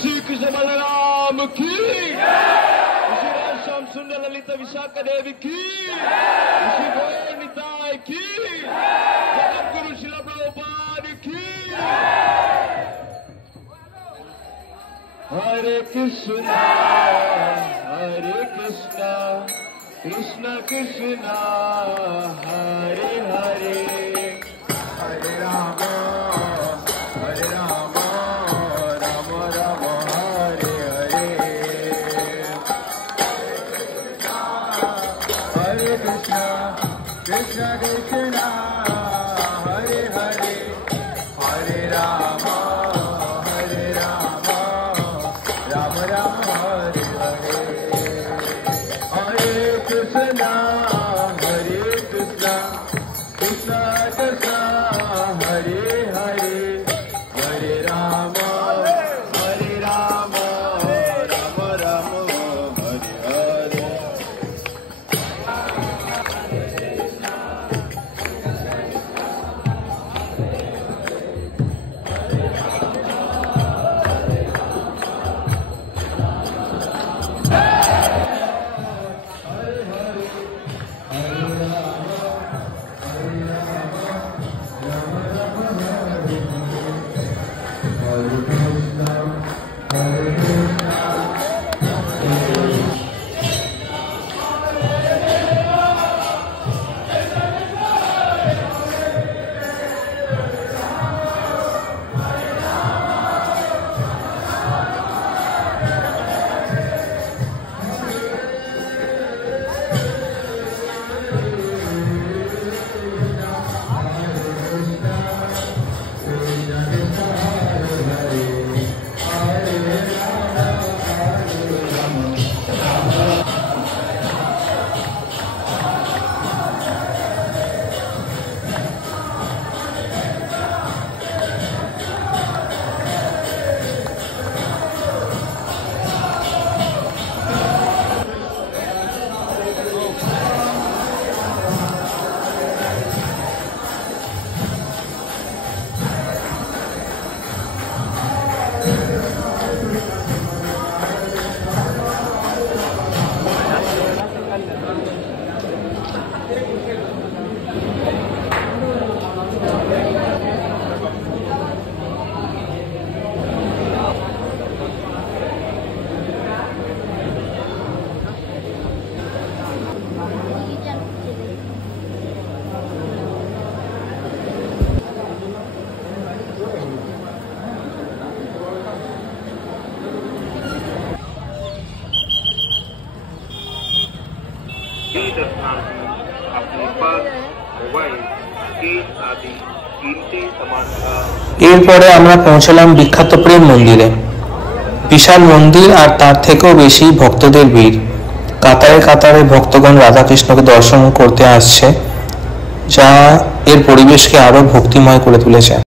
श्री कृष्ण बलराम की, श्री श्याम सुंदर ललिता विशाखा देवी की, श्री गोयल निताय की, गुरु शिला प्रभुपाद की। हरे कृष्णा कृष्ण कृष्ण हरे हरे, हरे राम कृष्ण कृष्ण हरे हरे, हरे राम राम राम हरे हरे, हरे कृष्ण कृष्ण कृष्ण हरे हरे, हरे राम राम राम हरे हरे। এরপরে আমরা পৌঁছলাম বিখ্যাত প্রেম মন্দিরে। বিশাল মন্দির আর তার থেকেও বেশি ভক্তদের ভিড়। কাতারে কাতারে ভক্তগণ রাধাকৃষ্ণকে দর্শন করতে আসছে, যা এর পরিবেশকে আরো ভক্তিময় করে তুলেছে।